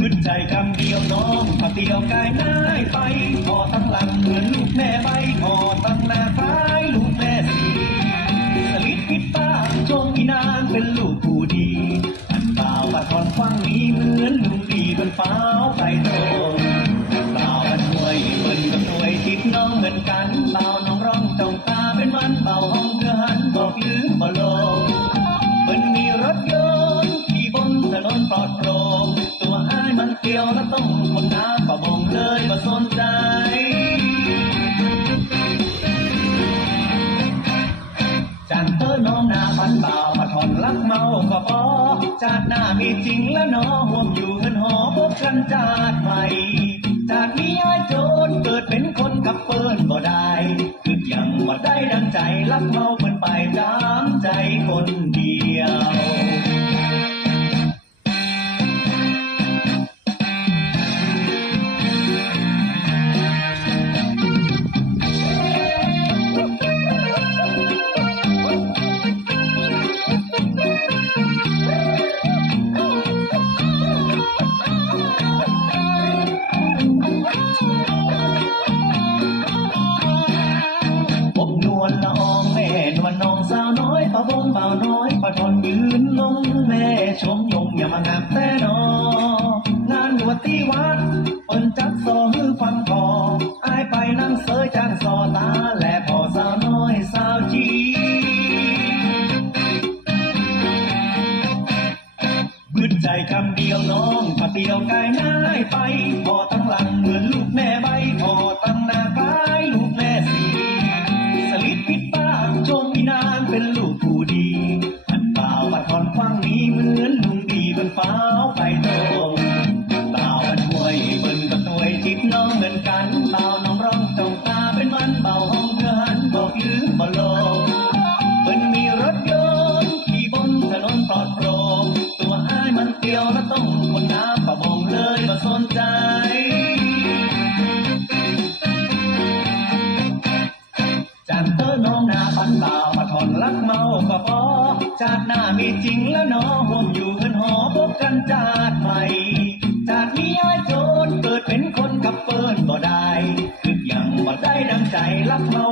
มืดใจคำเดียวน้องพอเตียวกายน้ายไปพอตั้งหลังเหมือนลูกแม่ใบพอตั้งหน้าคล้ายลูกแม่สีสลิดพิดตาชมอีนางเป็นลูกผู้ดี อันเปล่าปะทอนฟังนี้เหมือนลุงดีบนฟ้าวไปโตเปล่าอันห่วยเปิ้นกับหน่วยทิดน้องเหมือนกันเปล่า น้องนาพันบ่าวมาทอนรักเมาก็พอจากหน้ามีจริงแล้วน้องห่วงอยู่กันหอพบกันจากใหม่จากนี้อ้ายโจรเกิดเป็นคนขับเปิ้นบ่ได้คือยังบ่ได้ดังใจรักเมาเปิ้นไปจามใจคนเดียว น้อยปะทอนยืนลงแม่ชมยงอย่ามางามแต่นองานบวชที่วัดเปิ้นจัดซอฮือฟังพออายไปนั่งเสยจางซอตาและพอสาวน้อยสาวจีมืดใจคำเดียวน้องพอเตียวกายน้ายไป ก็พอจากหน้ามีจริงแล้วน้อห่วงอยู่กันหอพบกันจากใหม่จากนี้อ้ายโจรเกิดเป็นคนขับเปิ้นบ่ได้คือยังบ่ได้ดังใจรักเมา